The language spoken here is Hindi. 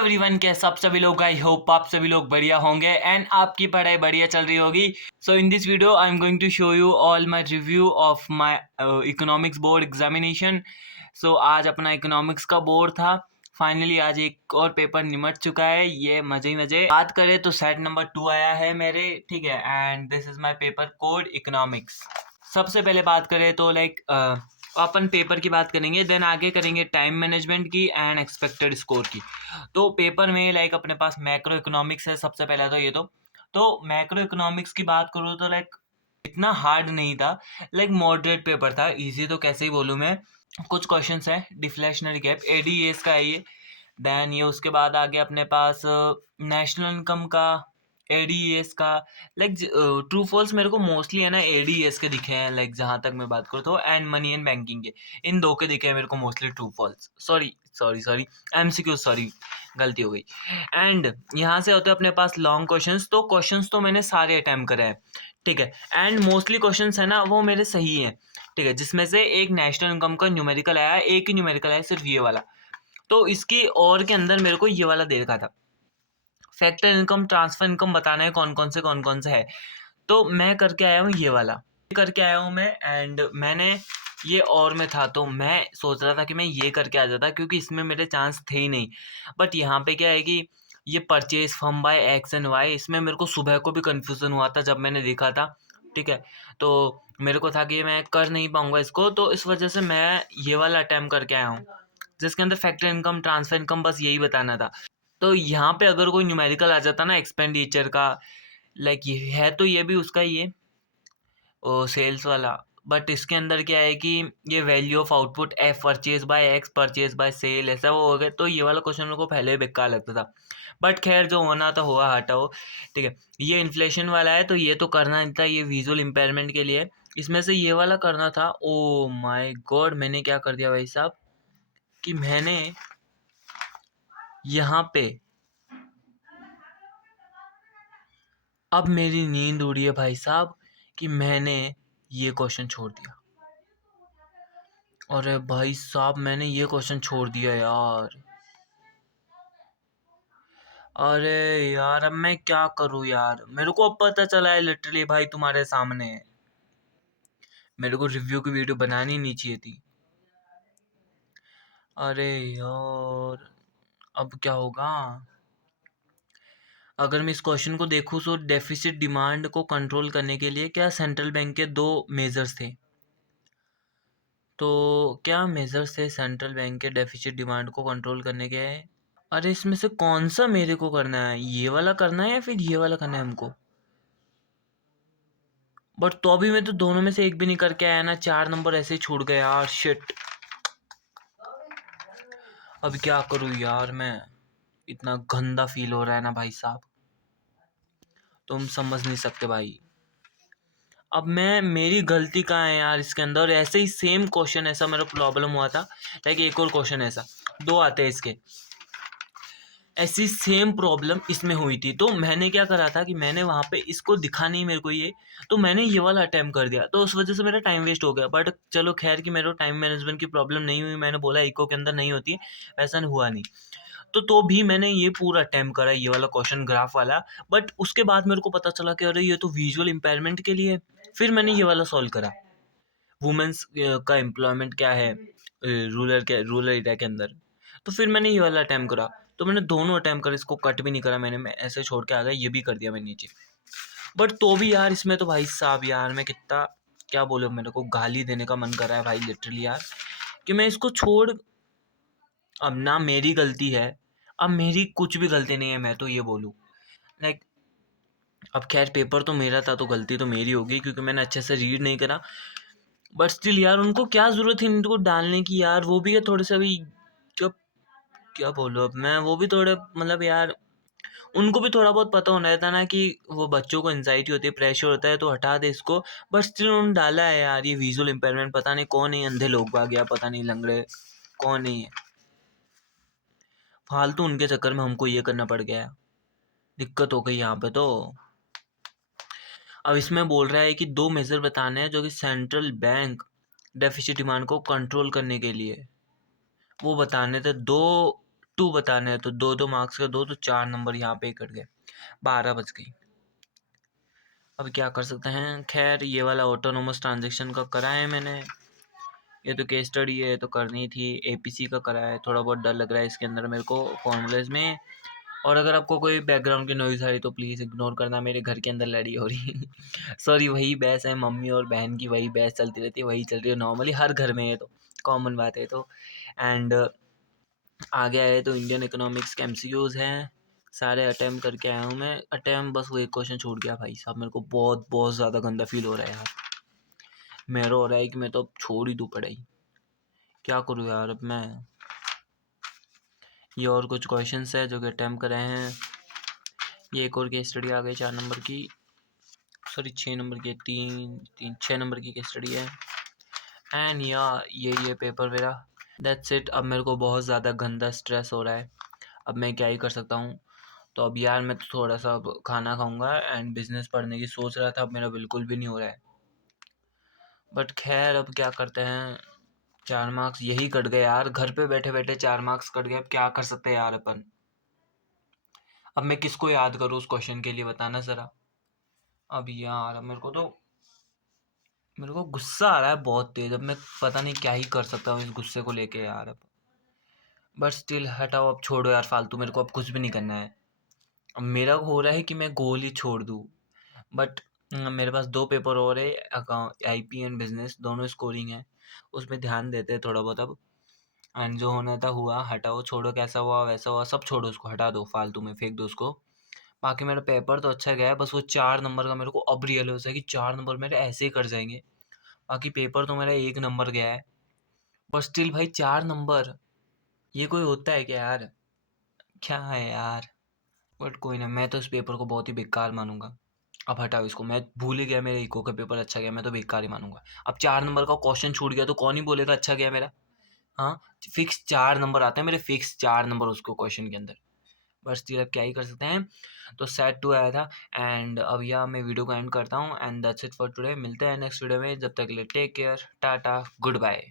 एवरीवन, कैसे आप सभी लोग। आई होप आप सभी लोग बढ़िया होंगे एंड आपकी पढ़ाई बढ़िया चल रही होगी। So in this video I am going to show you all my review of my economics board examination. So आज अपना इकोनॉमिक्स का बोर्ड था। फाइनली आज एक और पेपर निमट चुका है। ये मजे ही मजे। बात करें तो सेट नंबर 2 आया है मेरे, ठीक है। And this is my paper code economics. सबसे पहले बात करें तो अपन पेपर की बात करेंगे, देन आगे करेंगे टाइम मैनेजमेंट की एंड एक्सपेक्टेड स्कोर की। तो पेपर में अपने पास मैक्रो इकोनॉमिक्स है सबसे पहला। तो ये तो मैक्रो इकोनॉमिक्स की बात करूँ तो इतना हार्ड नहीं था। मॉडरेट पेपर था, इजी तो कैसे ही बोलूँ मैं। कुछ क्वेश्चंस है डिफ्लेशनरी गैप एडीएस का है ये। देन ये उसके बाद आगे अपने पास नेशनल इनकम का, एडीएस का। ट्रू फॉल्स मेरे को मोस्टली है ना एडीएस के दिखे हैं, जहाँ तक मैं बात करूँ तो, एंड मनी एंड बैंकिंग के। इन दो के दिखे हैं मेरे को mostly true false. Sorry sorry sorry, MCQ, sorry गलती हो गई। एंड यहाँ से होते हैं अपने पास लॉन्ग क्वेश्चंस। तो क्वेश्चंस तो मैंने सारे अटैम्प्ट करे हैं, ठीक है। एंड मोस्टली क्वेश्चंस है ना वो मेरे सही हैं, ठीक है। जिसमें से एक नेशनल इनकम का न्यूमेरिकल आया, एक ही न्यूमेरिकल आया, सिर्फ ये वाला। तो इसकी और के अंदर मेरे को ये वाला दे रखा था, फैक्टर इनकम, ट्रांसफर इनकम बताना है कौन कौन से है। तो मैं करके आया हूँ ये वाला, करके आया हूँ मैं। एंड मैंने ये और में था तो मैं सोच रहा था कि मैं ये करके आ जाता, क्योंकि इसमें मेरे चांस थे ही नहीं। बट यहाँ पे क्या है कि ये purchase firm by X and Y, इसमें मेरे को सुबह को भी कन्फ्यूज़न हुआ था जब मैंने देखा था, ठीक है। तो मेरे को था कि मैं कर नहीं पाऊँगा इसको, तो इस वजह से मैं ये वाला अटैम्प्ट करके आया हूँ, जिसके अंदर फैक्टर इनकम, ट्रांसफर इनकम, बस यही बताना था। तो यहाँ पे अगर कोई न्यूमेरिकल आ जाता ना एक्सपेंडिचर का, ये है तो ये भी उसका ही है, ओ सेल्स वाला। बट इसके अंदर क्या है कि ये value of output F purchase by X purchase by sale, ऐसा वो हो गया। तो ये वाला क्वेश्चन मेरे को पहले ही बेकार लगता था। बट खैर जो होना था हुआ, हटाओ, ठीक है। ये इन्फ्लेशन वाला है तो ये तो करना नहीं था, ये विजुअल इम्पेयरमेंट के लिए। इसमें से ये वाला करना था। ओ माय गॉड, मैंने क्या कर दिया भाई साहब कि मैंने यहाँ पे, अब मेरी नींद उड़ी है भाई साहब कि मैंने ये क्वेश्चन छोड़ दिया। अरे भाई साहब, मैंने ये क्वेश्चन छोड़ दिया यार। अरे यार, अब मैं क्या करूँ यार। मेरे को अब पता चला है लिटरली भाई तुम्हारे सामने। मेरे को रिव्यू की वीडियो बनानी नहीं चाहिए थी। अरे यार, अब क्या होगा। अगर मैं इस क्वेश्चन को देखूँ तो डेफिसिट डिमांड को कंट्रोल करने के लिए क्या सेंट्रल बैंक के दो मेजर्स थे। तो क्या मेजर्स थे सेंट्रल बैंक के डेफिसिट डिमांड को कंट्रोल करने के। अरे इसमें से कौन सा मेरे को करना है, ये वाला करना है या फिर ये वाला करना है हमको। बट तो अभी मैं तो दोनों में से एक भी नहीं करके आया ना, 4 नंबर ऐसे ही छूट गए यार, शिट। अब क्या करूँ यार मैं, इतना गंदा फील हो रहा है ना भाई साहब, तुम समझ नहीं सकते भाई। अब मैं, मेरी गलती कहाँ है यार इसके अंदर। ऐसे ही सेम क्वेश्चन ऐसा मेरा प्रॉब्लम हुआ था, एक और क्वेश्चन ऐसा, दो आते हैं इसके, ऐसी सेम प्रॉब्लम इसमें हुई थी। तो मैंने क्या करा था कि मैंने वहाँ पे इसको दिखा नहीं मेरे को ये, तो मैंने ये वाला अटैम्प्ट कर दिया। तो उस वजह से मेरा टाइम वेस्ट हो गया। बट चलो खैर कि मेरे को टाइम मैनेजमेंट की प्रॉब्लम नहीं हुई। मैंने बोला इको के अंदर नहीं होती है, वैसा हुआ नहीं। तो भी मैंने ये पूरा अटैम्प्ट करा, ये वाला क्वेश्चन ग्राफ वाला। बट उसके बाद मेरे को पता चला कि अरे ये तो विजुअल इम्पेयरमेंट के लिए है। फिर मैंने ये वाला सॉल्व करा, वुमेन्स का एम्प्लॉयमेंट क्या है रूरल एरिया के अंदर। तो फिर मैंने ये वाला अटैम्प्ट करा। तो मैंने दोनों अटैम्प्ट कर, इसको कट भी नहीं करा मैंने, मैं ऐसे छोड़ के आ गया, ये भी कर दिया मैंने नीचे। बट तो भी यार इसमें तो भाई साहब यार मैं कितना क्या बोलूं, मेरे को गाली देने का मन कर रहा है भाई लिटरली यार, कि मैं इसको छोड़। अब ना मेरी गलती है, अब मेरी कुछ भी गलती नहीं है, मैं तो ये बोलूँ। लाइक अब खैर पेपर तो मेरा था तो गलती तो मेरी होगी, क्योंकि मैंने अच्छे से रीड नहीं करा। बट स्टिल यार उनको क्या ज़रूरत है इनको डालने की यार। वो भी है थोड़े से अभी, क्या क्या बोलूँ अब मैं, वो भी थोड़े यार उनको भी थोड़ा बहुत पता होना रहता ना कि वो बच्चों को एंजाइटी होती है, प्रेशर होता है, तो हटा दे इसको। बट स्टिल उन्होंने डाला है यार ये विजुअल इम्पेयरमेंट। पता नहीं कौन है, अंधे लोग आ गया, पता नहीं लंगड़े कौन नहीं है, फालतू उनके चक्कर में हमको ये करना पड़ गया। दिक्कत हो गई यहाँ पे तो। अब इसमें बोल रहा है कि दो मेजर बताने हैं जो कि सेंट्रल बैंक डेफिसिट डिमांड को कंट्रोल करने के लिए वो बताने थे। दो 2 बताने हैं तो 2-2 मार्क्स का 2 तो 4 नंबर यहाँ पे ही कट गए, 12 बच गई। अब क्या कर सकते हैं। खैर ये वाला ऑटोनोमस ट्रांजैक्शन का करा है मैंने, ये तो केस स्टडी है तो करनी थी। एपीसी का करा है, थोड़ा बहुत डर लग रहा है इसके अंदर मेरे को फॉर्मूलेज में। और अगर आपको कोई बैकग्राउंड की नॉइज़ आ रही तो प्लीज़ इग्नोर करना, मेरे घर के अंदर लड़ी हो रही है। सॉरी, वही बहस है, मम्मी और बहन की वही बहस चलती रहती है, वही चल रही है नॉर्मली हर घर में है, तो कॉमन बात है। तो एंड आगे आए तो इंडियन इकोनॉमिक्स के एमसीक्यूज़ हैं, सारे अटेम्प्ट करके आया हूँ मैं। अटेम्प्ट बस वो एक क्वेश्चन छूट गया भाई साहब, मेरे को बहुत बहुत ज़्यादा गंदा फील हो रहा है यार। मेरा हो रहा है कि मैं तो अब छोड़ ही दूँ पढ़ाई, क्या करूँ यार अब मैं। ये और कुछ क्वेश्चंस है जो कि अटेम्प्ट करे हैं। ये एक और केस स्टडी आ गई 4 नंबर की, सॉरी 6 नंबर की, 6 नंबर की केस स्टडी है। एंड या ये पेपर मेरा, दैट्स इट। अब मेरे को बहुत ज़्यादा गंदा स्ट्रेस हो रहा है, अब मैं क्या ही कर सकता हूँ। तो अब यार मैं तो थोड़ा सा अब खाना खाऊंगा एंड बिजनेस पढ़ने की सोच रहा था, अब मेरा बिल्कुल भी नहीं हो रहा है। बट खैर अब क्या करते हैं, 4 मार्क्स यही कट गए यार, घर पे बैठे बैठे 4 मार्क्स कट गए, अब क्या कर सकते हैं यार अपन। अब मैं किसको याद करूँ उस क्वेश्चन के लिए, बताना ज़रा। अब यार अब मेरे को गुस्सा आ रहा है बहुत तेज, अब मैं पता नहीं क्या ही कर सकता हूँ इस गुस्से को लेके यार अब। बट स्टिल हटाओ, अब छोड़ो यार फालतू, मेरे को अब कुछ भी नहीं करना है। अब मेरा हो रहा है कि मैं गोल ही छोड़ दूँ, बट मेरे पास 2 पेपर और है, अकाउंट आईपी एंड बिजनेस, दोनों स्कोरिंग है, उसमें ध्यान देते हैं थोड़ा बहुत अब। एंड जो होना था हुआ, हटाओ छोड़ो, कैसा हुआ वैसा हुआ, सब छोड़ो, उसको हटा दो, फालतू में फेंक दो उसको। बाकी मेरा पेपर तो अच्छा गया है, बस वो 4 नंबर का मेरे को अब रियलाइज है कि 4 नंबर मेरे ऐसे ही कट जाएंगे। बाकी पेपर तो मेरा 1 नंबर गया है, पर स्टिल भाई 4 नंबर, ये कोई होता है क्या यार, क्या है यार। बट कोई ना, मैं तो इस पेपर को बहुत ही बेकार मानूंगा। अब हटाओ इसको, मैं भूल ही गया मेरे इको का पेपर अच्छा गया, मैं तो बेकार ही मानूंगा। अब 4 नंबर का क्वेश्चन छूट गया तो कौन ही बोलेगा अच्छा गया मेरा। हाँ, फिक्स 4 नंबर आते हैं मेरे, फिक्स 4 नंबर उसको क्वेश्चन के अंदर। बस स्टिल अब क्या ही कर सकते हैं। तो सेट टू आया था एंड अब यह मैं वीडियो को एंड करता हूँ and that's it for today. मिलते हैं नेक्स्ट वीडियो में, जब तक के लिए take care, tata, good bye.